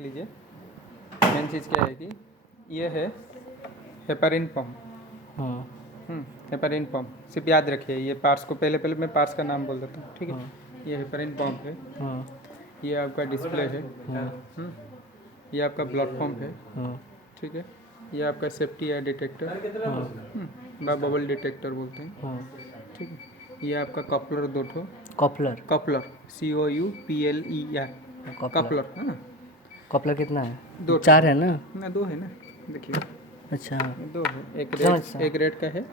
देख लीजिए। मेन चीज़ क्या है कि ये है हेपारिन पंप। हेपारिन पंप सिर्फ याद रखिए, ये पार्ट्स को पहले मैं पार्ट्स का नाम बोल देता हूँ, ठीक है। ये हेपारिन पंप है, ये आपका डिस्प्ले है, ये आपका ब्लड पंप है, ठीक है। ये आपका safety air detector, bubble detector बोलते हैं, ठीक है। ये आपका कपलर, दो ठो कपलर COUPLER कपलर। हाँ, कपलर कितना है? दो चार है ना? ना, दो है ना, देखिए। अच्छा दो है, समझ एक रेड का है, एक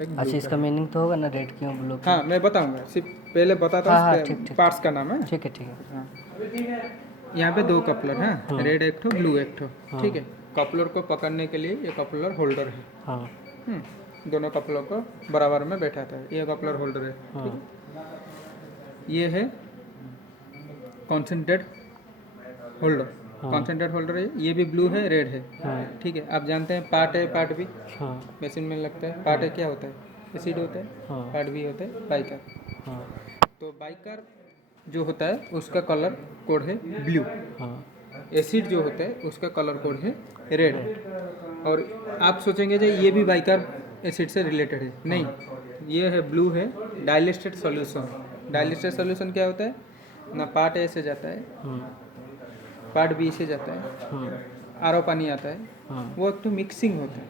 ब्लू अच्छा, का इसका है। मीनिंग तो होगा ना रेड क्यों ब्लू क्यों? हाँ, मैं बताऊंगा, सिर्फ पहले बताता हाँ, हूँ ठीक, पार्ट्स का नाम है। ठीक है, ठीक है। हाँ, यहाँ पे दो कपलर हैं, रेड एक ठो, ब्लू एक ठो, ठीक है। कपलर को पकड़ने के लिए ये कपलर होल्डर है। हाँ दोनों कपलों को बराबर में बैठाता है, ये कपलर होल्डर है, ठीक है। ये है कॉन्सेंट्रेट होल्डर, कॉन्सेंट्रेट होल्डर है, ये भी ब्लू है, रेड है, ठीक है। आप जानते हैं पार्ट है, पार्ट भी मशीन में लगता है। पार्ट है क्या होता है? एसिड होता है, पार्ट भी होता है बाइकर। तो बाइकर जो होता है उसका कलर कोड है ब्लू, एसिड जो होता है उसका कलर कोड है रेड। और आप सोचेंगे कि ये भी बाइकर एसिड से रिलेटेड है, नहीं, ये है ब्लू है डाइल्यूटेड सॉल्यूशन। डाइल्यूटेड सॉल्यूशन क्या होता है ना, पार्ट ए से जाता है, पार्ट बी से जाता है, आरओ पानी आता है, वो एक तो मिक्सिंग होता है,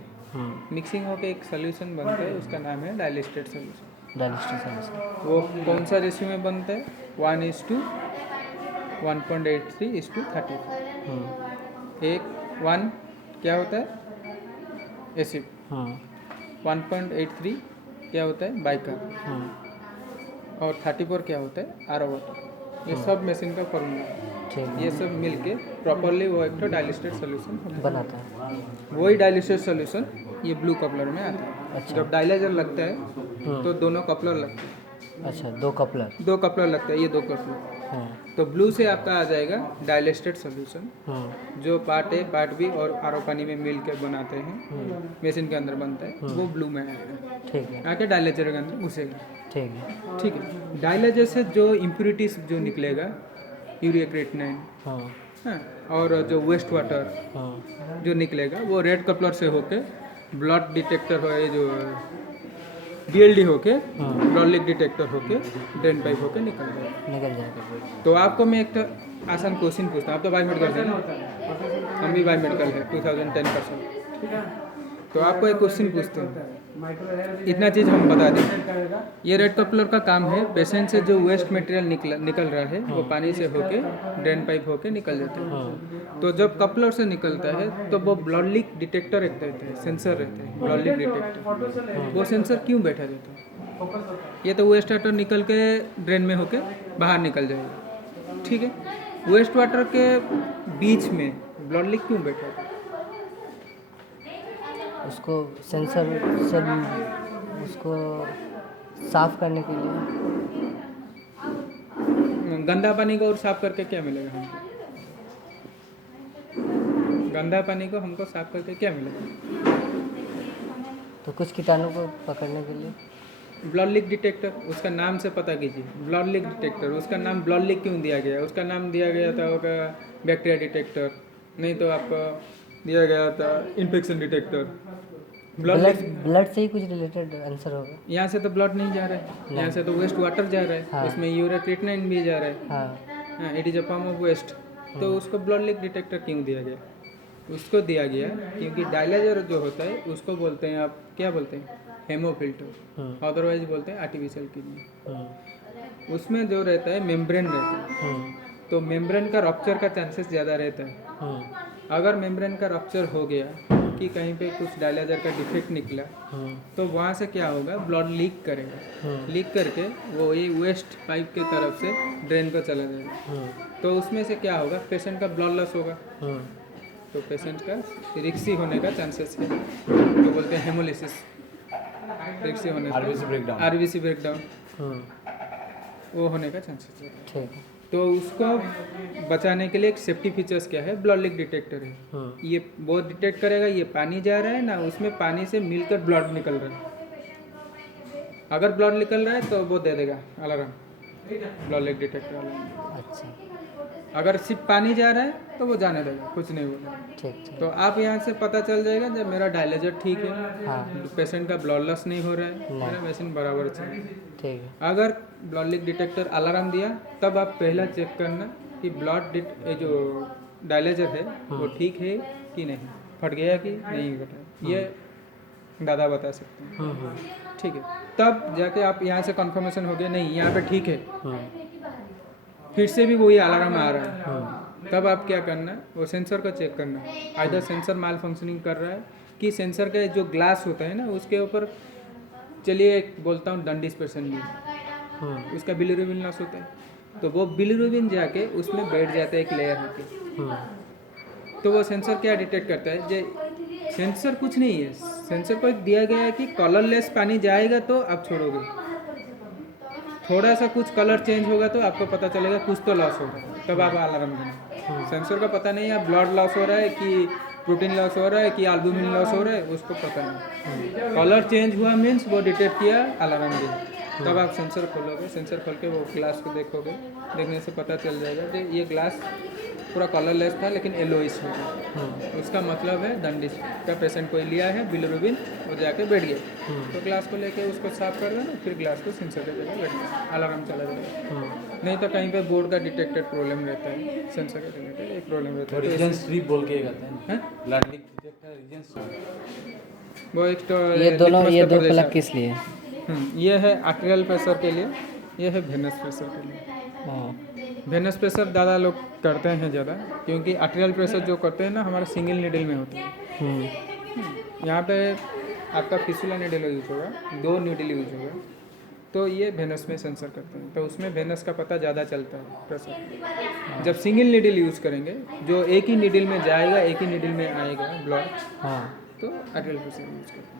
मिक्सिंग होकर एक सोल्यूशन बनता है, उसका नाम है डाइल्यूटेड सॉल्यूशन। Diluted solution. वो कौन सा रेशियो में बनता है? 1:1.83:35। एक 1 क्या होता है? एसिड। 1.83 क्या होता है? बाइकर। और 34 क्या होता है? RO water. ये सब मशीन का फॉर्मूला है। ये सब मिलके प्रॉपरली वो एक तो डाइल्यूटेड सॉल्यूशन बनाता है। वही डाइल्यूटेड सॉल्यूशन ये ब्लू कपलर में आता है। अच्छा। जब डाइलाइजर लगता है तो दोनों कपलर लगते हैं। अच्छा, दो कपलर लगता है, ये दो कपलर। तो ब्लू से आपका आ जाएगा डाइल्यूटेड सॉल्यूशन, जो पार्ट ए, पार्ट बी और आरओ पानी में मिल के बनाते हैं, मशीन के अंदर बनता है, वो ब्लू में आएगा, ठीक है, आके डाइलाइजर के अंदर घुसेगा, ठीक है, ठीक है। डाइलाइजर से जो इम्प्यूरिटीज जो निकलेगा, यूरिया क्रिएटिनिन, हाँ, और जो वेस्ट वाटर जो निकलेगा, वो रेड कपलर से होके ब्लड डिटेक्टर हो, ये जो BLD होके ब्लड लीक डिटेक्टर होके ड्रेन पाइप होके निकल जाएगा। तो आपको मैं एक तो आसान क्वेश्चन पूछता हूँ, आप तो बायोमेडिकल है ना, हम भी बायोमेडिकल है 2010%, ठीक है। तो आपको एक क्वेश्चन पूछते हैं, इतना चीज़ हम बता दें। ये रेड कपलर का काम है, पेशेंट से जो वेस्ट मटेरियल निकल रहा है वो पानी से होके ड्रेन पाइप होके निकल जाता है। तो जब कपलर से निकलता है तो वो ब्लड लीक डिटेक्टर एक रहता है, सेंसर रहता है, ब्लड लीक डिटेक्टर। वो सेंसर क्यों बैठा रहता है? ये तो वेस्ट वाटर निकल के ड्रेन में होके बाहर निकल जाएगा, ठीक है। वेस्ट वाटर के बीच में ब्लड लीक क्यों बैठा है? उसको सेंसर सब उसको साफ करने के लिए। गंदा पानी को और साफ करके क्या मिलेगा हमको? गंदा पानी को हमको साफ करके क्या मिलेगा? तो कुछ कीटाणु को पकड़ने के लिए। ब्लड लीक डिटेक्टर, उसका नाम से पता कीजिए, ब्लड लीक डिटेक्टर। उसका नाम ब्लड लीक क्यों दिया गया? उसका नाम दिया गया था होगा बैक्टीरिया डिटेक्टर, नहीं तो आपको दिया गया था इन्फेक्शन डिटेक्टर। ब्लड से ही कुछ रिलेटेड आंसर होगा। यहाँ से तो ब्लड नहीं जा रहा है, यहाँ से तो वेस्ट वाटर जा रहा है, हाँ। उसमें यूरिया क्रिएटिनिन भी जा रहा है, हाँ, it is a form of waste. तो उसको ब्लड लीक डिटेक्टर क्यों दिया गया? उसको दिया गया क्योंकि डायलाइजर जो होता है उसको बोलते हैं, आप क्या बोलते हैं? हेमोफिल्टर, अदरवाइज बोलते हैं आर्टिफिशियल किडनी। उसमें जो रहता है मेम्ब्रेन रहता है, तो मेम्ब्रेन का रप्चर का चांसेस ज़्यादा रहता है। अगर मेम्ब्रेन का रप्चर हो गया कि कहीं पे कुछ डायलाइजर का डिफेक्ट निकला, तो वहाँ से क्या होगा? ब्लड लीक करेगा, लीक करके वो ये वेस्ट पाइप की तरफ से ड्रेन को चला जाएगा। तो उसमें से क्या होगा? पेशेंट का ब्लड लॉस होगा, तो पेशेंट का रिक्सी होने का चांसेस है, तो बोलते हैं हेमोलिसिस, रिक्सी होने का, आरबीसी ब्रेकडाउन, वो होने का चांसेस है। ठीक है। तो उसको बचाने के लिए एक सेफ्टी फीचर्स क्या है? ब्लड लीक डिटेक्टर है। ये वो डिटेक्ट करेगा ये पानी जा रहा है ना, उसमें पानी से मिलकर ब्लड निकल रहा है। अगर ब्लड निकल रहा है तो वो दे देगा alarm, blood leak detector alarm. अच्छा, अगर सिर्फ पानी जा रहा है तो वो जाने देगा, कुछ नहीं होगा। ठीक ठीक। तो आप यहाँ से पता चल जाएगा जब मेरा डायलिसिस ठीक है, हाँ पेशेंट का ब्लड लॉस नहीं हो रहा है, नहीं। मेरा मशीन बराबर चल रहा है। ठीक है। अगर ब्लड लीक डिटेक्टर अलार्म दिया तब आप पहला चेक करना कि ये जो डायलिसिस है वो ठीक है कि नहीं, फट गया कि नहीं फटा, ये दादा बता सकते हैं। ठीक है, तब जाके आप यहाँ से कंफर्मेशन हो गया नहीं यहाँ पे ठीक है, फिर से भी वही अलार्म आ रहा है, तब आप क्या करना है, वो सेंसर को चेक करना है। आइदर सेंसर माल फंक्शनिंग कर रहा है कि सेंसर का जो ग्लास होता है ना उसके ऊपर, चलिए एक बोलता हूँ डंडिस पेशेंट भी, उसका बिलिरुबिन लॉस होता है, तो वो बिलिरुबिन जाके उसमें बैठ जाता है एक लेयर होके। तो वो सेंसर क्या डिटेक्ट करता है, जो सेंसर कुछ नहीं है, सेंसर को दिया गया है कि कलरलेस पानी जाएगा तो आप छोड़ोगे, थोड़ा सा कुछ कलर चेंज होगा तो आपको पता चलेगा कुछ तो लॉस हो रहा है, तब आप अलार्म देना। सेंसर का पता नहीं है ब्लड लॉस हो रहा है कि प्रोटीन लॉस हो रहा है कि एल्बुमिन लॉस हो रहा है, उसको पता नहीं। कलर चेंज हुआ मीन्स वो डिटेक्ट किया, अलार्म दिया, तब आप सेंसर खोलोगे, सेंसर खोल के वो ग्लास को देखोगे, देखने से पता चल जाएगा कि ये ग्लास पूरा कलरलेस था लेकिन येलोइश हो गया, उसका मतलब है डंडिस का पेशेंट कोई लिया है बिलिरुबिन, वो जाके बैठ गया। तो ग्लास को लेके उसको साफ कर देना, फिर ग्लास को सेंसर के जगह बैठ गया, अलार्म चला जाएगा। नहीं तो कहीं पे बोर्ड का डिटेक्टेड प्रॉब्लम रहता है, सेंसर के रिलेटेड एक प्रॉब्लम रहता है। रीजन स्ट्रिप बोल के कहते हैं, blood leak detector reagent strip. वो एक तो ये दो litmus paper प्लग जैसा। किस लिए? ये है आर्टेरियल प्रेशर के लिए, ये है वेनस प्रेशर के लिए। वेनस प्रेशर ज़्यादा लोग करते हैं ज़्यादा, क्योंकि आर्टेरियल प्रेशर जो करते हैं ना हमारा सिंगल नीडल में होता है। यहाँ पे आपका फिस्टुला नीडल यूज होगा, 2 नीडल यूज होगा, तो ये वेनस में सेंसर करते हैं, तो उसमें वेनस का पता ज़्यादा चलता है प्रेशर। जब सिंगल नीडल यूज़ करेंगे, जो एक ही नीडल में जाएगा, एक ही नीडल में आएगा ब्लड, तो आर्टेरियल प्रेशर यूज करते हैं।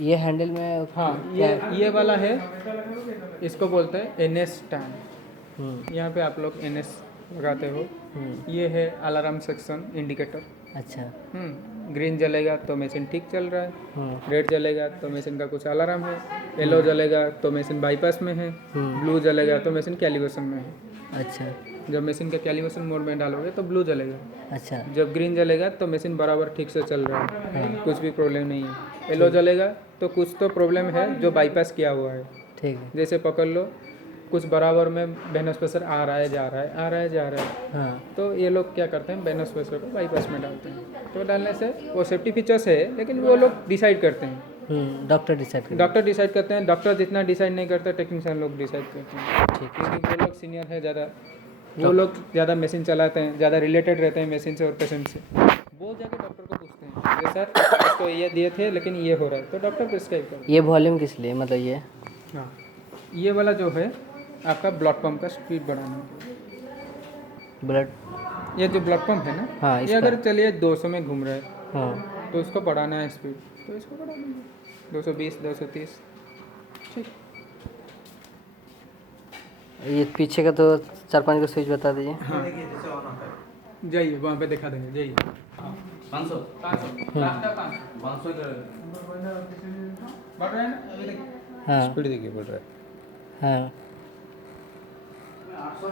ये हैंडल में हाँ, ये वाला है, इसको बोलते हैं एनएस स्टैंड। यहाँ पे आप लोग एनएस लगाते हो। ये है अलार्म सेक्शन इंडिकेटर। अच्छा। ग्रीन जलेगा तो मशीन ठीक चल रहा है, रेड जलेगा तो मशीन का कुछ अलार्म है, येलो जलेगा तो मशीन बाईपास में है, ब्लू जलेगा तो मशीन कैलिब्रेशन में है। अच्छा। जब मशीन का कैलिब्रेशन मोड में डालोगे तो ब्लू जलेगा। अच्छा। जब ग्रीन जलेगा तो मशीन बराबर ठीक से चल रहा है, कुछ भी प्रॉब्लम नहीं है। येलो जलेगा तो कुछ तो प्रॉब्लम है जो बाईपास किया हुआ है। ठीक है। जैसे पकड़ लो, कुछ बराबर में वेनस प्रेशर आ रहा है, जा रहा है, आ रहा है, जा रहा है। हाँ। तो ये लोग क्या करते हैं, वेनस प्रेशर को बाईपास में डालते हैं। तो डालने से वो सेफ्टी फीचर्स है, लेकिन वो लोग डिसाइड करते हैं, डॉक्टर डिसाइड करते डॉक्टर डिसाइड करते हैं। डॉक्टर जितना डिसाइड नहीं करते, टेक्नीशियन लोग डिसाइड करते हैं। ठीक क्योंकि वो लोग सीनियर है ज़्यादा, वो लोग ज़्यादा मशीन चलाते हैं, ज़्यादा रिलेटेड रहते हैं मशीन से और पेशेंट से। वो जाके डॉक्टर को पूछते हैं कि सर इसको ये दिए थे लेकिन ये हो रहा है, तो डॉक्टर प्रिस्क्राइब करते हैं। ये वॉल्यूम किस लिए, मतलब ये? हाँ, ये वाला जो है आपका ब्लड पंप का स्पीड बढ़ाना। ब्लड, ये जो ब्लड पंप है ना, हाँ, ये अगर चलिए 200 में घूम रहा है, हाँ, तो उसको बढ़ाना है स्पीड, तो इसको बढ़ा देंगे 220, 230। ठीक, ये पीछे का तो 4-5 का स्विच बता दीजिए। हाँ, जाइए वहाँ पे दिखा देंगे, जाइए। 500 लास्ट 500 बढ़ रहा है ना, अभी देखिए हाँ, स्पीड देखिए बढ़ रहा है। हाँ, 800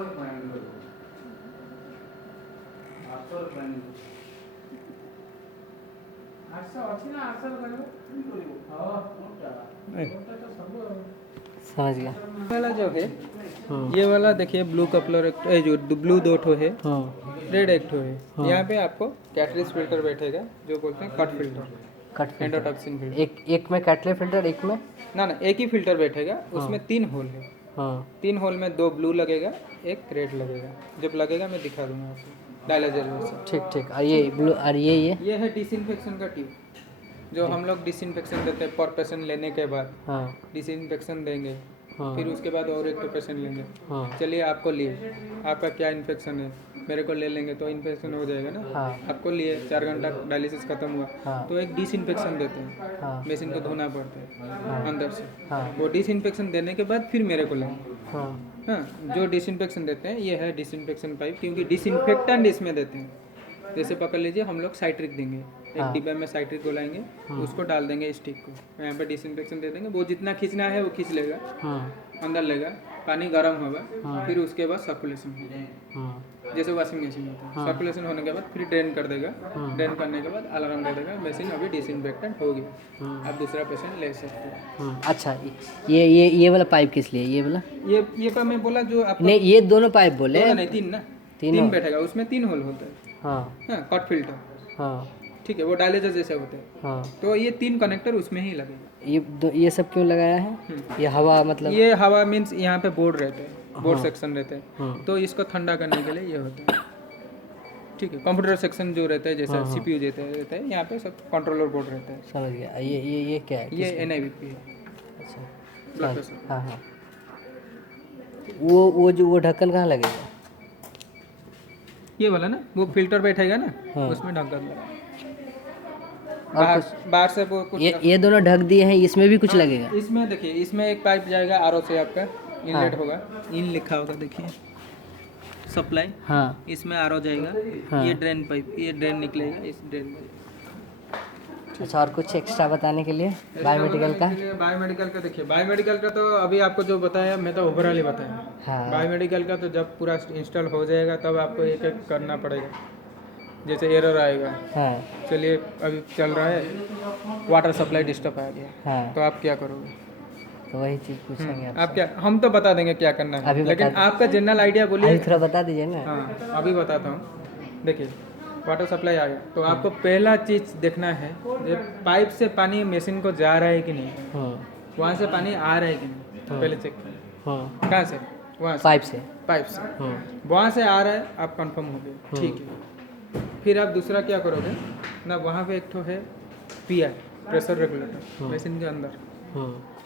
समझ गया। वाला जो है, ये वाला देखिए ब्लू कपलर जो ब्लू दो ठो है, रेड एक ठो है। यहाँ पे आपको कैटलिस्ट फिल्टर बैठेगा, जो बोलते हैं cut filter, cut filter. Endotoxin filter. एक में कैटलिस्ट फिल्टर, एक में? ना, एक ही फिल्टर बैठेगा, उसमें 3 होल है। हाँ। 3 होल में 2 ब्लू लगेगा, एक रेड लगेगा। जब लगेगा मैं दिखा दूंगा आपको डायलाइजर में से। ठीक ठीक। और ये ब्लू, और ये है डिसइंफेक्शन का ट्यूब, जो हम लोग डिसइंफेक्शन देते हैं पर पेशेंट लेने के बाद। हाँ, डिसइंफेक्शन देंगे, हाँ, फिर उसके बाद और एक तो पेशेंट लेंगे। हाँ, चलिए आपको लिए, आपका क्या इन्फेक्शन है, मेरे को ले लेंगे तो इन्फेक्शन हो जाएगा ना। हाँ, आपको लिए 4 घंटा डायलिसिस खत्म हुआ, हाँ, तो एक डिसइंफेक्शन देते हैं, हाँ, मशीन को धोना पड़ता है अंदर से। हाँ, वो डिसइंफेक्शन देने के बाद फिर मेरे को लेंगे। हाँ, हाँ, जो डिसइंफेक्शन देते हैं ये है डिसइंफेक्शन पाइप, क्योंकि डिसइंफेक्टेंट इसमें देते हैं। जैसे पकड़ लीजिए, हम लोग साइट्रिक देंगे, एक हाँ। डिब्बे में साइट्रिक को लाएंगे, उसको डाल देंगे स्टिक को, यहाँ पे डिसइंफेक्शन दे देंगे। वो जितना खींचना है वो खींच लेगा, हाँ, अंदर लेगा, पानी गर्म होगा, फिर उसके बाद सर्कुलेशन होगा, जैसे वॉशिंग मशीन होता है। सर्कुलेशन होने के बाद फिर ड्रेन कर देगा, ड्रेन करने के बाद अलार्म दे देगा, मशीन अभी डिसइंफेक्टेंट होगी, आप दूसरा पेशेंट ले सकते हो। अच्छा, ये वाला पाइप किस लिए, ये वाला? ये पर मैं बोला जो आप नहीं, ये दोनों पाइप बोले। नहीं, तीन ना, तीन बैठेगा, उसमें 3 होल होता है। हाँ, कट फिल्टर, हाँ ठीक है, वो डायलेजर जैसे होते हैं। हाँ। तो ये 3 कनेक्टर उसमें ही लगेगा। ये सब क्यों लगाया है? ये हवा मतलब? ये हवा मीन्स यहाँ पे बोर्ड रहते हैं, बोर्ड सेक्शन रहते हैं, तो इसको ठंडा करने के लिए ये होता है, ठीक है। कंप्यूटर सेक्शन जो रहता है, जैसे सीपीयू रहता है, यहाँ पे सब कंट्रोलर बोर्ड रहता है। समझ गया। ये क्या है? ये NIBP है। अच्छा, ब्लड प्रेशर। हाँ हाँ। वो ढक्कन कहाँ लगेगा? ये वाला ना, वो फिल्टर बैठेगा ना, उसमें ढक्कन लगा। बाहर से वो कुछ ये दोनों ढक दिए हैं, इसमें भी कुछ लगेगा? इसमें देखिए, इसमें एक पाइप जाएगा RO से, आपका इनलेट होगा, इन लिखा होगा देखिए, सप्लाई। हाँ, इसमें RO जाएगा, ये ड्रेन पाइप, ये ड्रेन निकलेगा इस ड्रेन में। अच्छा, और कुछ एक्स्ट्रा बताने के लिए बायोमेडिकल का? बायोमेडिकल का देखिए, बायोमेडिकल का तो अभी आपको जो बताया मैं तो ओवरऑल ही बताया। हाँ। बायोमेडिकल का तो जब पूरा इंस्टॉल हो जाएगा तब आपको एक एक करना पड़ेगा, जैसे एरर आएगा। हाँ चलिए, अभी चल रहा है, वाटर सप्लाई डिस्टर्ब आ गया, हाँ, तो आप क्या करोगे? तो वही चीज़ पूछेंगे आप क्या, हम तो बता देंगे क्या करना है, लेकिन आपका जनरल आइडिया बोलिए। अभी थोड़ा बता दीजिए ना। हाँ, अभी बताता हूँ। देखिए, वाटर सप्लाई आ गया, तो आपको पहला चीज़ देखना है, ये पाइप से पानी मशीन को जा रहा है कि नहीं, वहाँ से पानी आ रहा है कि नहीं, पहले चेक करें। कहाँ से? वहाँ से, पाइप से वहाँ से आ रहा है, आप कंफर्म हो गए, ठीक है। फिर आप दूसरा क्या करोगे ना, वहाँ पे एक तो है PR, प्रेशर रेगुलेटर, मशीन के अंदर,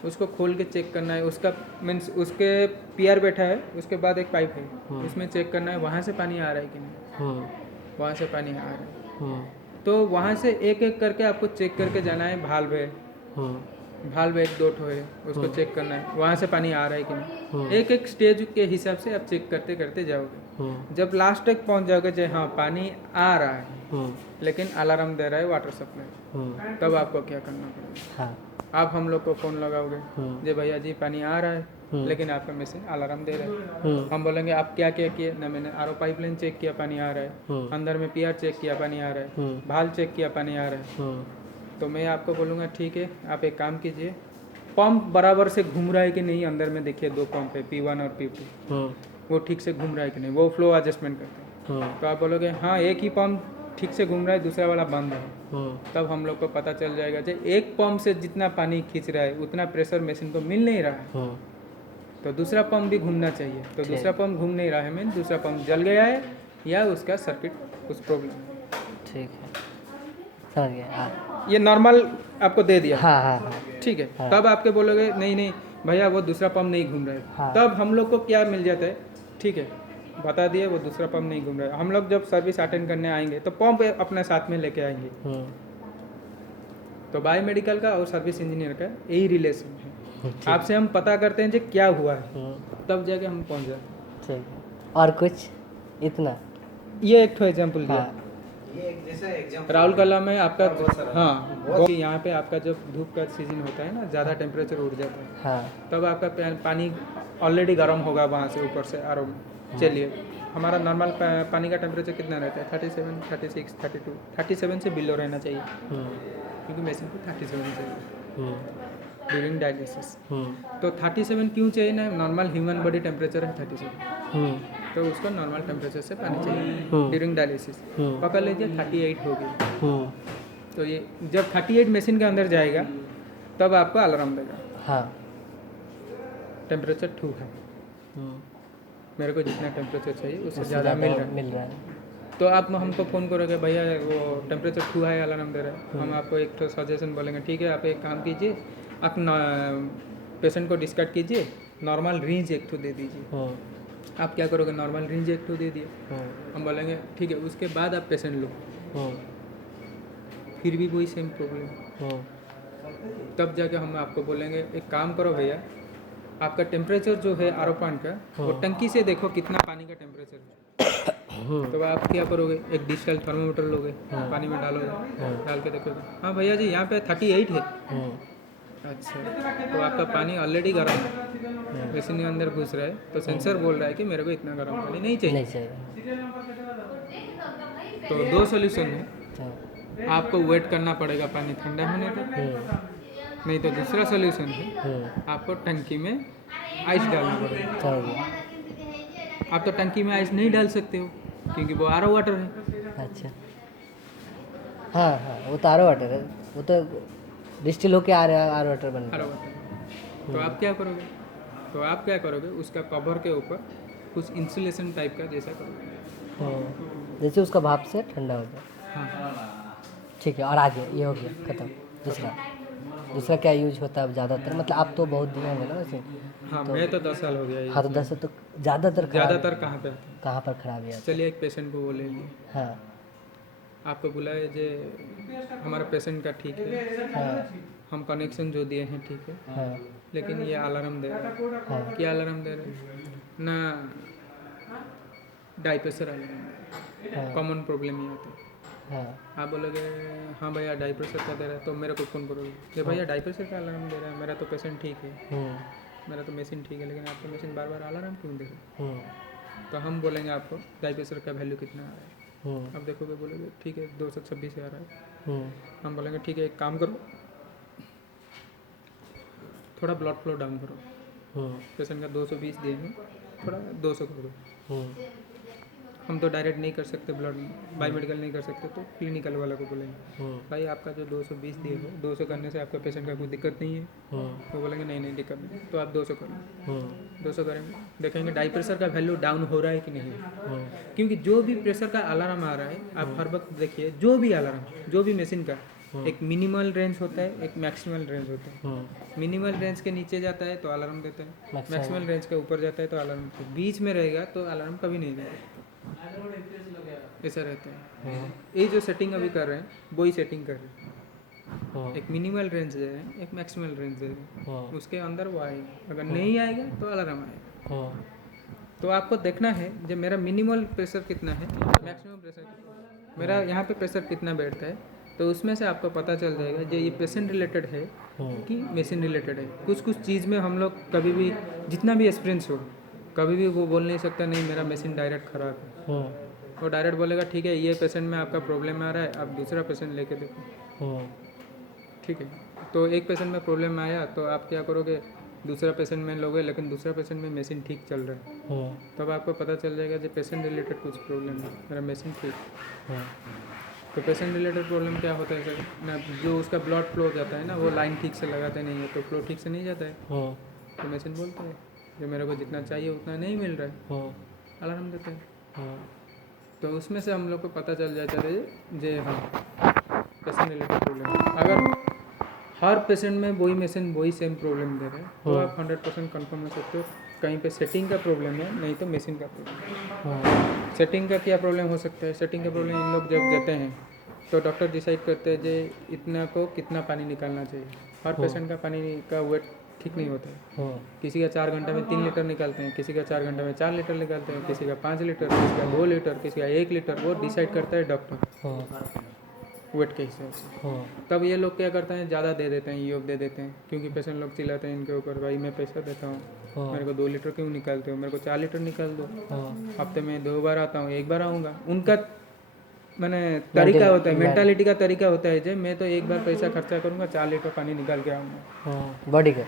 उसको खोल के चेक करना है, उसका मीन्स उसके PR बैठा है, उसके बाद एक पाइप है, उसमें चेक करना है वहाँ से पानी आ रहा है कि नहीं, वहाँ से पानी आ रहा है, तो वहाँ से एक एक करके आपको चेक करके जाना है। भाल्व है, भाल्व 1-2 ठो है, उसको चेक करना है वहाँ से पानी आ रहा है कि नहीं। एक एक स्टेज के हिसाब से आप चेक करते करते जाओगे, जब लास्ट तक पहुँच जाओगे जो हाँ पानी आ रहा है लेकिन अलार्म दे रहा है वाटर सप्लाई, तब आपको क्या करना पड़ेगा। हाँ, आप हम लोग को फ़ोन लगाओगे, जे भैया जी पानी आ रहा है लेकिन आपका मशीन अलार्म दे रहा है। हम बोलेंगे आप क्या क्या किए ना, मैंने RO पाइपलाइन चेक किया, पानी आ रहा है, अंदर में PR चेक किया, पानी आ रहा है, भाल चेक किया, पानी आ रहा है। तो मैं आपको बोलूँगा ठीक है, आप एक काम कीजिए, पंप बराबर से घूम रहा है कि नहीं, अंदर में देखिए 2 पंप है, P1 और P2, वो ठीक से घूम रहा है कि नहीं, वो फ्लो एडजस्टमेंट करते हैं। तो आप बोलोगे हाँ एक ही पंप ठीक से घूम रहा है, दूसरा वाला बंद है, तब हम लोग को पता चल जाएगा जो एक पंप से जितना पानी खींच रहा है उतना प्रेशर मशीन को मिल नहीं रहा है, तो दूसरा पंप भी घूमना चाहिए। तो दूसरा पंप घूम नहीं रहा है, मीन दूसरा पंप जल गया है या उसका सर्किट कुछ प्रॉब्लम है। ठीक है, समझ गया। ये नॉर्मल आपको दे दिया, हाँ हाँ हाँ, ठीक है। तब आपके बोलोगे नहीं नहीं भैया वो दूसरा पंप नहीं घूम रहा है, तब हम लोग को क्या मिल जाता है, ठीक है बता दिए वो दूसरा पंप नहीं घूम रहा है, हम लोग जब सर्विस अटेंड करने आएंगे तो पंप अपने साथ में लेके आएंगे। तो बायोमेडिकल का और सर्विस इंजीनियर का यही रिलेशन है, आपसे हम पता करते हैं जो क्या हुआ है, तब जाके हम पहुंच जाते हैं। ठीक है, और कुछ इतना? ये एक तो एग्जाम्पल दिया, ये एक जैसा एग्जाम्पल राहुल कला में आपका हाँ, यहाँ पे आपका जब धूप का सीजन होता है ना, ज़्यादा टेम्परेचर उठ जाता है, हाँ, तब आपका पानी ऑलरेडी गर्म होगा वहाँ से ऊपर से RO में। चलिए, हमारा नॉर्मल पानी का टेम्परेचर कितना रहता है, 37, 36, 32, 37 से बिलो रहना चाहिए, क्योंकि मशीन को 37 चाहिए ड्यूरिंग डायलिसिस। तो 37 क्यों चाहिए ना, नॉर्मल ह्यूमन बॉडी टेम्परेचर है 37, तो उसको नॉर्मल टेम्परेचर से पानी चाहिए ड्यूरिंग डायलिसिस। पकड़ लीजिए 38 हो गई, तो ये जब 38 मशीन के अंदर जाएगा तब आपको अलार्म देगा, हाँ, टेम्परेचर 2 है, मेरे को जितना टेम्परेचर चाहिए उससे ज़्यादा मिल रहा है। तो आप हमको फ़ोन करोगे भैया वो टेम्परेचर 2 है, अलार्म दे रहा है, हम आपको एक तो सजेशन बोलेंगे, ठीक है आप एक काम कीजिए, आप पेशेंट को डिस्कार्ड कीजिए, नॉर्मल रेंज एक तो दे दीजिए। आप क्या करोगे, नॉर्मल रेंज एक तो दे दिए, हम बोलेंगे ठीक है, उसके बाद आप पेशेंट लो, फिर भी वही सेम प्रॉब्लम, तब जाके हम आपको बोलेंगे एक काम करो भैया, आपका टेम्परेचर जो है RO पॉइंट का, वो टंकी से देखो कितना पानी का टेम्परेचर है। तो आप क्या करोगे, एक डिजिटल थर्मोमीटर लोगे, पानी में डालोगे, डाल के देखोगे हाँ भैया जी यहाँ पे 38 है, अच्छा, तो आपका पानी ऑलरेडी गर्म है, वैसे नहीं अंदर घुस रहा है, तो सेंसर बोल रहा है कि मेरे को इतना गर्म पानी नहीं चाहिए। नहीं चाहिए। तो दो सोल्यूशन है, हाँ। आपको वेट करना पड़ेगा पानी ठंडा होने तक, नहीं तो दूसरा सोल्यूशन है आपको टंकी में आइस डालना पड़ेगा। समझ आप तो टंकी में आइस नहीं डाल सकते हो क्योंकि वो आरओ वाटर है। गया। अच्छा। हाँ हाँ, वो तो आर वाटर है, वो तो डिस्टिल होके आर वाटर बन आरओ रहा है। वाटर। तो आप क्या करोगे, उसका कवर के ऊपर कुछ इंसुलेशन टाइप का जैसा करोगे। जैसे उसका भाप से ठंडा हो जाए। हाँ, ठीक है, और आगे ये हो गया खत्म। दूसरा क्या यूज होता है ज़्यादातर, मतलब आप तो बहुत दिए होंगे ना वैसे। हाँ, मैं तो 10 साल हो गया ये। हाँ, तो 10 तो ज़्यादातर कहाँ पे आता है? कहाँ पर खराबी है? चलिए एक पेशेंट को वो ले लिए, हाँ आपको बुलाए जे हमारा पेशेंट का ठीक है, हाँ हम कनेक्शन जो दिए हैं ठीक है, हाँ लेकिन ये अलार्म दे रहा है। हाँ क्या अलार्म दे रहे हैं ना, डाइप्रेशर अलार्म, हाँ कॉमन प्रॉब्लम ये आता है। हाँ आप बोलोगे हाँ भैया डाइप्रेशर का दे रहा है, तो मेरे को फ़ोन करोगे कि भैया डाइप्रेशर का अलार्म दे रहा है, मेरा तो पेशेंट ठीक है, मेरा तो मशीन ठीक है, लेकिन आपका मशीन बार बार अलार्म क्यों दे रहा है? तो हम बोलेंगे आपको डाइप्रेशर का वैल्यू कितना आ रहा है। आप देखोगे बोलोगे ठीक है 226 से आ रहा है। हम बोलेंगे ठीक है एक काम करो, थोड़ा ब्लड फ्लो डाउन करो, पेशेंट का 220 दिए हैं, थोड़ा 200 कर दो। हम तो डायरेक्ट नहीं कर सकते, ब्लड बायोमेडिकल नहीं कर सकते, तो क्लिनिकल वाला को बोलेंगे भाई आपका जो 220 दिए हो 200 करने से आपका पेशेंट का कोई दिक्कत नहीं है। वो बोलेंगे नहीं दिक्कत नहीं, तो आप 200 करो। 200 करेंगे, देखेंगे डाई प्रेशर का वैल्यू डाउन हो रहा है कि नहीं, क्योंकि जो भी प्रेशर का अलार्म आ रहा है आप हर वक्त देखिए, जो भी अलार्म जो भी मशीन का एक मिनिमल रेंज होता है, एक मैक्सिमल रेंज होता है। मिनिमल रेंज के नीचे जाता है तो अलार्म देता है, मैक्सिमल रेंज के ऊपर जाता है तो अलार्म, बीच में रहेगा तो अलार्म कभी नहीं देगा, ऐसा रहता है। ये जो सेटिंग अभी कर रहे हैं वही सेटिंग कर रहे हैं, एक मिनिमल रेंज दे रहे हैं, एक मैक्सिमल रेंज दे रहे हैं, उसके अंदर वो आएगा, अगर नहीं आएगा तो अलार्म आएगा। तो आपको देखना है जब मेरा मिनिमल प्रेशर कितना है, मैक्सिमम प्रेशर कितना है, मेरा यहाँ पे प्रेशर कितना बैठता है, तो उसमें से आपको पता चल जाएगा जो ये पेशेंट रिलेटेड है कि मशीन रिलेटेड है। कुछ चीज़ में हम लोग कभी भी जितना भी एक्सपीरियंस हो कभी भी वो बोल नहीं सकता नहीं मेरा मशीन डायरेक्ट ख़राब है। वो डायरेक्ट बोलेगा ठीक है ये पेशेंट में आपका प्रॉब्लम आ रहा है, आप दूसरा पेशेंट लेके देखो, ठीक है। तो एक पेशेंट में प्रॉब्लम आया तो आप क्या करोगे, दूसरा पेशेंट में लोगे, लेकिन दूसरा पेशेंट में मशीन ठीक चल रहा है, तब आपको पता चल जाएगा जो पेशेंट रिलेटेड कुछ प्रॉब्लम है, मेरा मशीन ठीक। तो पेशेंट रिलेटेड प्रॉब्लम क्या होता है सर ना, जो उसका ब्लड फ्लो जाता है ना वो लाइन ठीक से लगाते नहीं है, तो फ्लो ठीक से नहीं जाता है, तो मशीन बोलता है जो मेरे को जितना चाहिए उतना नहीं मिल रहा है, अलार्म देता है। तो उसमें से हम लोग को पता चल जाता है जे हाँ पेशेंट रिलेटेड प्रॉब्लम है। अगर हर पेशेंट में वही मशीन वही सेम प्रॉब्लम दे रहे हैं तो आप 100% कन्फर्म हो सकते हो कहीं पे सेटिंग का प्रॉब्लम है, नहीं तो मशीन का प्रॉब्लम। सेटिंग का क्या प्रॉब्लम हो सकता है, सेटिंग का प्रॉब्लम इन लोग जब देते हैं तो डॉक्टर डिसाइड करते हैं जे इतना को कितना पानी निकालना चाहिए। हर पेशेंट का पानी का वेट ठीक नहीं होता है, किसी का 4 घंटे में 3 लीटर निकालते हैं, किसी का 4 घंटे में 4 लीटर निकालते हैं, किसी का 5 लीटर, किसी का 2 लीटर, किसी का 1 लीटर, वो डिसाइड करता है डॉक्टर वेट के हिसाब से। तब ये लोग क्या करते हैं ज़्यादा दे देते हैं, योग दे देते हैं, क्योंकि पेशेंट लोग चिल्लाते हैं इनके ऊपर भाई मैं पैसा देता हूँ, मेरे को 2 लीटर क्यों निकालते हो, मेरे को 4 लीटर निकाल दो, हफ्ते में 2 बार आता हूँ, 1 बार आऊँगा। उनका मैंने तरीका होता है, मेंटालिटी का तरीका होता है जो मैं तो 1 बार पैसा खर्चा करूँगा 4 लीटर पानी निकाल के आऊँगा बॉडी का।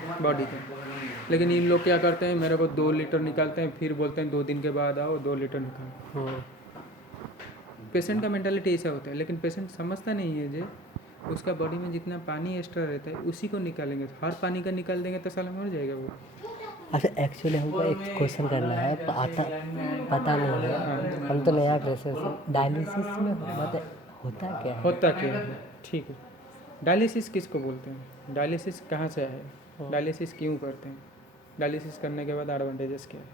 लेकिन इन लोग क्या करते हैं मेरे को 2 लीटर निकालते हैं, फिर बोलते हैं 2 दिन के बाद आओ 2 लीटर निकाल। पेशेंट का मेंटालिटी ऐसा होता है, लेकिन पेशेंट समझता नहीं है जो उसका बॉडी में जितना पानी एक्स्ट्रा रहता है उसी को निकालेंगे, हर पानी का निकाल देंगे तो साला मर जाएगा वो। अच्छा, एक्चुअली हमको एक क्वेश्चन करना है, पता नहीं है, हम तो नया प्रेशर से डायलिसिस में होता क्या है? होता क्या है, ठीक है। डायलिसिस किसको बोलते हैं, डायलिसिस कहाँ से आया है, डायलिसिस क्यों करते हैं, डायलिसिस करने के बाद एडवांटेजेस क्या है,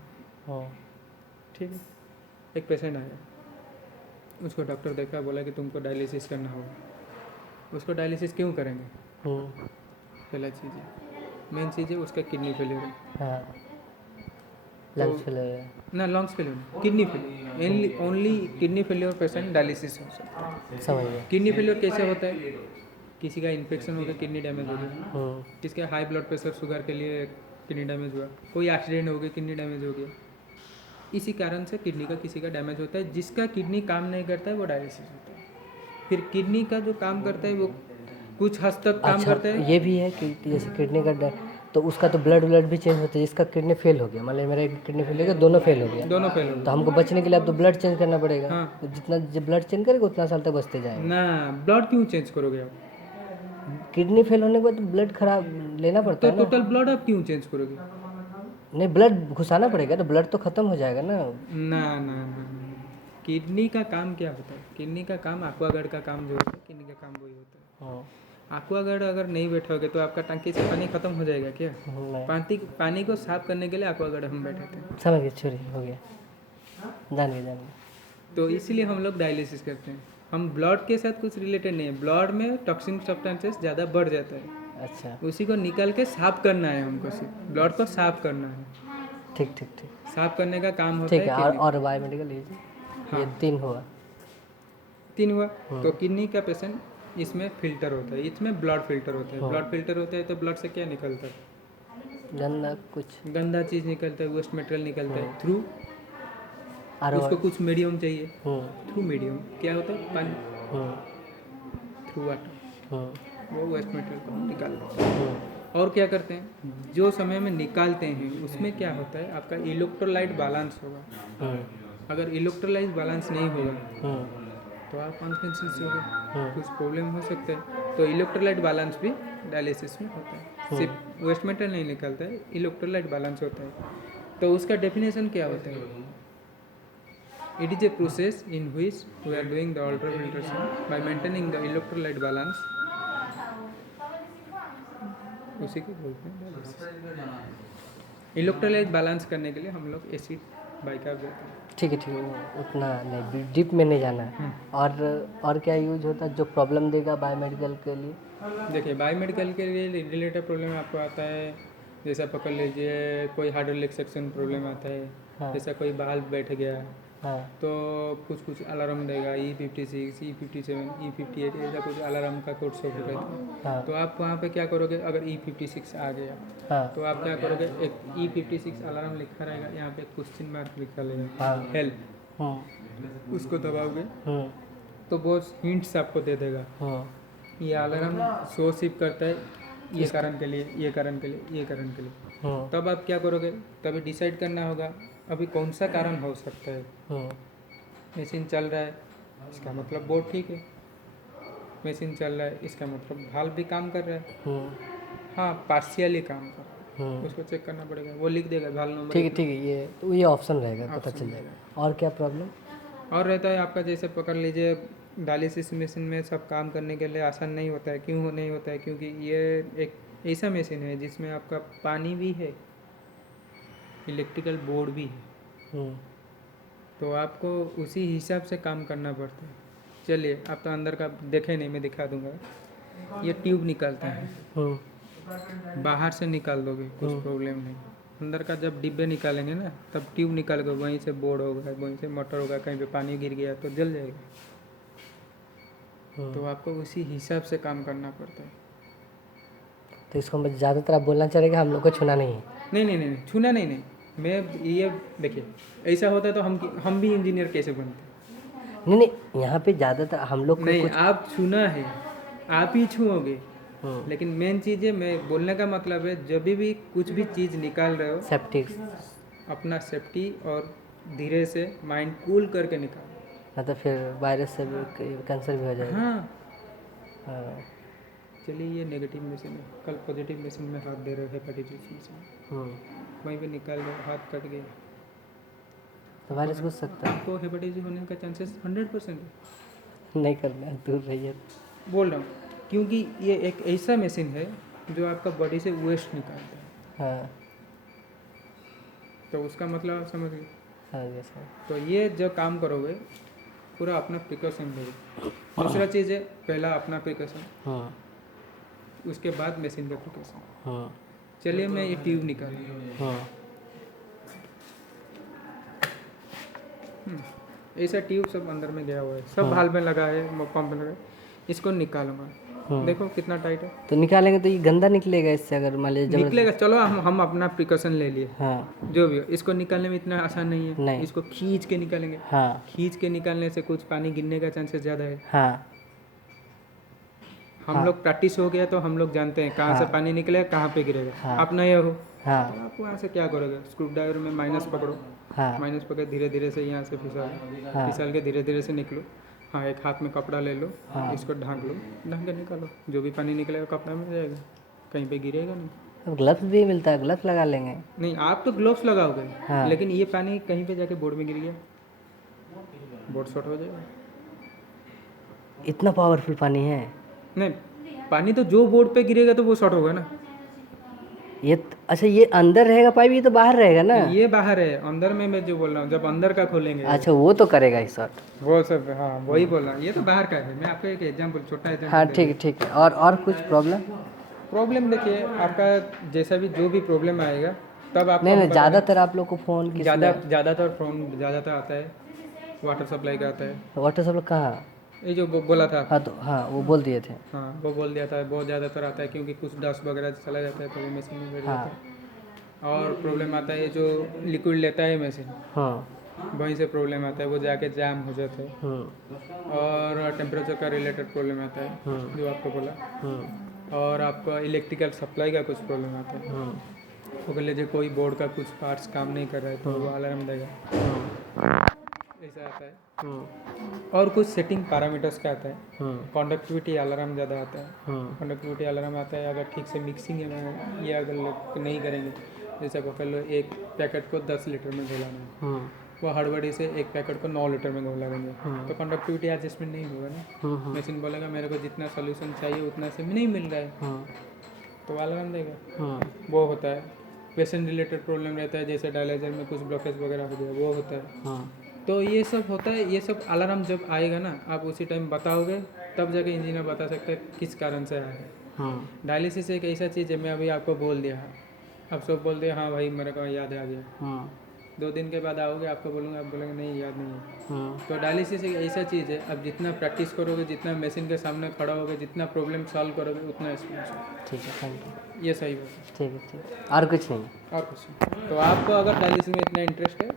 ठीक है। एक पेशेंट आया, उसको डॉक्टर देखा, बोला कि तुमको डायलिसिस करना होगा। उसको डायलिसिस क्यों करेंगे, पहला चीज़ है, मेन चीज़ है उसका किडनी फेलियर है, लंग्स फेलियर ना lungs failure, kidney failure, only kidney failure patient dialysis हो सकता है। समझ गया। किडनी फेलियर कैसे होता है, किसी का इन्फेक्शन हो गया, किडनी डैमेज हो गया, किसके हाई ब्लड प्रेशर शुगर के लिए किडनी डैमेज हुआ, कोई एक्सीडेंट हो गया किडनी डैमेज हो गया, इसी कारण से किडनी का किसी का डैमेज होता है। जिसका किडनी काम नहीं करता है वो डायलिसिस होता है। फिर किडनी का जो काम करता है वो कुछ हद तक काम अच्छा, करता है। ये भी है कि जैसे किडनी का तो उसका तो ब्लड भी चेंज होता है। जिसका किडनी फेल हो गया, मान लो मेरा एक किडनी फेल हो गया, दोनों फेल हो गया, दोनों फेल हो तो गए। हमको बचने के लिए अब तो ब्लड चेंज करना पड़ेगा। हाँ। तो जितना ब्लड चेंज करेगा उतना साल तक बचते जाएंगे। ना, ब्लड क्यों चेंज करोगे आप? किडनी फेल होने के बाद तो ब्लड खराब लेना पड़ता तो है ना। टोटल ब्लड आप क्यों चेंज करोगे? नहीं, ब्लड घुसाना पड़ेगा तो ब्लड तो खत्म हो जाएगा ना। ना ना ना, किडनी का काम क्या होता है? किडनी का काम एक्वागार्ड का काम जो होता है, किडनी का काम वही होता है। एक्वागार्ड अगर नहीं बैठोगे तो आपका टंकी से पानी खत्म हो जाएगा क्या? पानी को साफ करने के लिए एक्वागार्ड हम बैठे थे। समझ गए, छोरी हो गया, जान गए। तो इसीलिए हम लोग डायलिसिस करते हैं। हम ब्लड के साथ कुछ रिलेटेड नहीं है। ब्लड में टॉक्सिन सब्सटेंसेस ज़्यादा बढ़ जाता है, अच्छा, उसी को निकल के साफ करना है हमको। सिर्फ ब्लड को साफ करना है, ठीक ठीक ठीक, साफ करने का काम होता ठीक है। है। किडनी और बायोमेडिकल ये हाँ। 3 हुआ। 3 हुआ। तो किडनी का पेशेंट, इसमें फिल्टर होता है, इसमें ब्लड फिल्टर होता है। ब्लड फिल्टर होता है तो ब्लड से क्या निकलता है? गंदा कुछ गंदा चीज़ निकलता है, वेस्ट मटेरियल निकलता है थ्रू। उसको और कुछ मीडियम चाहिए, थ्रू मीडियम क्या होता है? पानी, थ्रू वाटर, वो वेस्ट मटेरियल को निकाल देते हैं। और क्या करते हैं, जो समय में निकालते हैं उसमें क्या होता है, आपका इलेक्ट्रोलाइट बैलेंस होगा। अगर इलेक्ट्रोलाइट बैलेंस नहीं होगा तो आप अनकॉन्शियस हो गए, कुछ प्रॉब्लम हो सकता है। तो इलेक्ट्रोलाइट बैलेंस भी डायलिसिस में होता है। सिर्फ वेस्ट मटेरियल नहीं निकलता है, इलेक्ट्रोलाइट बैलेंस होता है। तो उसका डेफिनेशन क्या होता है? It is a process in which we are doing the ultrafiltration by maintaining the electrolyte balance. उसी को बोलते हैं डायलिसिस। इलेक्ट्रोलाइट बैलेंस करने के लिए हम लोग एसिड बाइकार्ब देते हैं। ठीक है, उतना नहीं, डीप में नहीं जाना है। और क्या यूज होता है जो प्रॉब्लम देगा बायोमेडिकल के लिए? देखिए, बायोमेडिकल के लिए रिलेटेड प्रॉब्लम आपको आता है, जैसा पकड़ लीजिए कोई हाइड्रोलिक सेक्शन प्रॉब्लम आता है। हाँ। जैसा कोई बाल्ब बैठ गया हाँ, तो कुछ अलार्म देगा, E56, E57, E58, ऐसा कुछ अलार्म का कोड सब रहता है। हाँ, तो आप वहाँ पे क्या करोगे, अगर E56 आ गया हाँ, तो आप क्या करोगे, एक E56 अलार्म लिखा रहेगा, यहाँ पे क्वेश्चन मार्क लिखा रहेगा, हाँ, हेल्प, उसको दबाओगे हम्म, तो बहुत हिंट्स आपको दे देगा। ये अलार्म शो शिप करता है ये कारण के लिए, ये कारण के लिए, ये कारण के लिए। तब आप क्या करोगे, तभी डिसाइड करना होगा अभी कौन सा कारण हो सकता है। मशीन चल रहा है इसका मतलब बोर्ड ठीक है, मशीन चल रहा है इसका मतलब भाल्व भी काम कर रहा है। हाँ, पार्शियली काम कर रहा है, उसको चेक करना पड़ेगा। वो लिख देगा भाल्व नंबर। ठीक है, ठीक है, ये तो ये ऑप्शन रहेगा, पता चल जाएगा। और क्या प्रॉब्लम? और रहता है आपका, जैसे पकड़ लीजिए डायलिसिस मशीन में सब काम करने के लिए आसान नहीं होता है। क्यों नहीं होता है? क्योंकि ये एक ऐसा मशीन है जिसमें आपका पानी भी है, इलेक्ट्रिकल बोर्ड भी है, तो आपको उसी हिसाब से काम करना पड़ता है। चलिए, आप तो अंदर का देखे नहीं, मैं दिखा दूंगा। ये ट्यूब निकलता है, बाहर से निकाल दोगे कुछ प्रॉब्लम नहीं। अंदर का जब डिब्बे निकालेंगे ना, तब ट्यूब निकाल कर वहीं से बोर्ड होगा, वहीं से मोटर होगा, कहीं पे पानी गिर गया तो जल जाएगा। तो आपको उसी हिसाब से काम करना पड़ता है। तो इसको मैं ज़्यादातर आप बोलना चाह रहे कि हम लोग को छूना नहीं है? नहीं, छूना नहीं। मैं ये देखिए, ऐसा होता तो हम भी इंजीनियर कैसे बनते? नहीं, यहाँ पे ज़्यादातर हम लोग को नहीं, कुछ आप छूना है, आप ही छूओगे। लेकिन मेन चीज़ है, मैं बोलने का मतलब है, जब भी कुछ भी चीज़ निकाल रहे हो, सेफ्टी, अपना सेफ्टी और धीरे से माइंड कूल करके निकालो, ना तो फिर वायरस से भी कैंसर भी हो जाएगा। हाँ। चलिए, ये नेगेटिव मशीन है, कल पॉजिटिव मशीन में हाथ दे रहे हो, हेपेटाइटिस मशीन, वहीं पे निकाल दो, हाथ कट गया तो वायरस घुस सकता है। आपको हेपेटाइटिस होने का चांसेस 100% है। नहीं करना, दूर रहिए। बोल रहा हूँ क्योंकि ये एक ऐसा मशीन है जो आपका बॉडी से वेस्ट निकालता है। हाँ, तो उसका मतलब आप समझ गए। हाँ, ये सर। तो ये जो काम करोगे पूरा अपना प्रिकॉशन लोगे। दूसरा चीज़ है, पहला अपना प्रिकॉशन, उसके बाद मशीन का प्रिकॉशन। चलिए, मैं ये ट्यूब निकालूँ। ऐसा ट्यूब सब अंदर में गया हुआ है, सब भाल में लगा है, पंप में लगा है। इसको निकालूंगा, देखो कितना टाइट है। तो निकालेंगे तो ये गंदा निकलेगा इससे, अगर मान लीजिए जब निकलेगा, चलो हम अपना प्रिकॉशन ले लिए, हाँ जो भी हो, इसको निकालने में इतना आसान नहीं है। नहीं। इसको खींच के निकालेंगे, हाँ खींच के निकालने से कुछ पानी गिरने का चांसेस ज़्यादा है। हाँ हम लोग प्रैक्टिस हो गया तो हम लोग जानते हैं कहाँ से पानी निकलेगा, कहाँ पे गिरेगा। हाँ। आप नए हो हाँ तो आप वहाँ से क्या करोगे, स्क्रू ड्राइवर में माइनस पकड़ो, हाँ माइनस पकड़ धीरे धीरे से यहाँ से फिसल के धीरे धीरे से निकलो। हाँ, एक हाथ में कपड़ा ले लो, इसको ढांक लो, ढांक के निकालो, जो भी पानी निकलेगा कपड़ा में जाएगा, कहीं पे गिरेगा नहीं। अब ग्लव्स भी मिलता है, ग्लव्स लगा लेंगे। नहीं, आप तो ग्लोव्स लगाओगे, हाँ। लेकिन ये पानी कहीं पे जाके बोर्ड में गिर गया, बोर्ड शॉर्ट हो जाएगा। इतना पावरफुल पानी है नहीं, पानी तो जो बोर्ड पे गिरेगा तो वो शॉर्ट होगा ना। ये? अच्छा, ये अंदर रहेगा पाइप, ये तो बाहर रहेगा ना? ये बाहर है, अंदर में मैं जो बोल रहा हूँ, जब अंदर का खोलेंगे अच्छा, वो तो करेगा ही शॉर्ट। वो सब, हाँ वही बोल रहा हूँ, ये तो बाहर का है। मैं आपको एक एग्जाम्पल, छोटा एग्जाम्पल। हाँ ठीक है। और कुछ प्रॉब्लम? देखिए, आपका जैसा भी जो भी प्रॉब्लम आएगा तब आप नहीं, ज़्यादातर आप लोग को फ़ोन की ज़्यादातर आता है वाटर सप्लाई का आता है। वाटर सप्लाई कहाँ? ये जो बोला था, हाँ तो हाँ, वो बोल दिए थे। हाँ वो बोल दिया था, बहुत ज़्यादातर आता है क्योंकि कुछ डस्ट वगैरह चला जाता है तो वो मशीन में बैठ जाता है। और प्रॉब्लम आता है जो लिक्विड लेता है मशीन, हाँ वहीं से प्रॉब्लम आता है, वो जाके जैम हो जाता है। और टेम्परेचर का रिलेटेड प्रॉब्लम आता है जो आपको बोला। और आपका इलेक्ट्रिकल सप्लाई का कुछ प्रॉब्लम आता है। वो कह लीजिए कोई बोर्ड का कुछ पार्ट्स काम नहीं कर रहा है तो वो अलार्म देगा, ऐसा आता है। और कुछ सेटिंग पैरामीटर्स का आता है। कंडक्टिविटी अलार्म ज़्यादा आता है। कंडक्टिविटी अलार्म आता है अगर ठीक से मिक्सिंग है ये अगर नहीं करेंगे, जैसे को कर लो एक पैकेट को 10 लीटर में घोलाना है, वो हड़बड़ी से एक पैकेट को 9 लीटर में घोला देंगे तो कंडक्टिविटी एडजस्टमेंट नहीं होगा ना। मशीन बोलेगा मेरे को जितना सोल्यूशन चाहिए उतना से नहीं मिल रहा है तो अलार्म देगा। वो होता है। पेशेंट रिलेटेड प्रॉब्लम रहता है, जैसे डायलाइजर में कुछ ब्लॉकेज वगैरह हो गया, वो होता है। तो ये सब होता है। ये सब अलार्म जब आएगा ना, आप उसी टाइम बताओगे तब जाके इंजीनियर बता सकता है किस कारण से आया है। डायलिसिस एक ऐसा चीज़ है, मैं अभी आपको बोल दिया है, आप सब बोल दिया हाँ भाई मेरे को याद आ गया। 2 दिन के बाद आओगे, आपको बोलूँगा, आप बोलेंगे नहीं याद नहीं है। तो डायलिसिस एक ऐसा चीज़ है, अब जितना प्रैक्टिस करोगे, जितना मशीन के सामने खड़ा होगे, जितना प्रॉब्लम सॉल्व करोगे उतना एक्सपीरियंस होगा। ठीक है, थैंक यू। ये सही बात है। ठीक है। और कुछ नहीं? और कुछ नहीं। तो आपको अगर डायलिसिस में इतना इंटरेस्ट है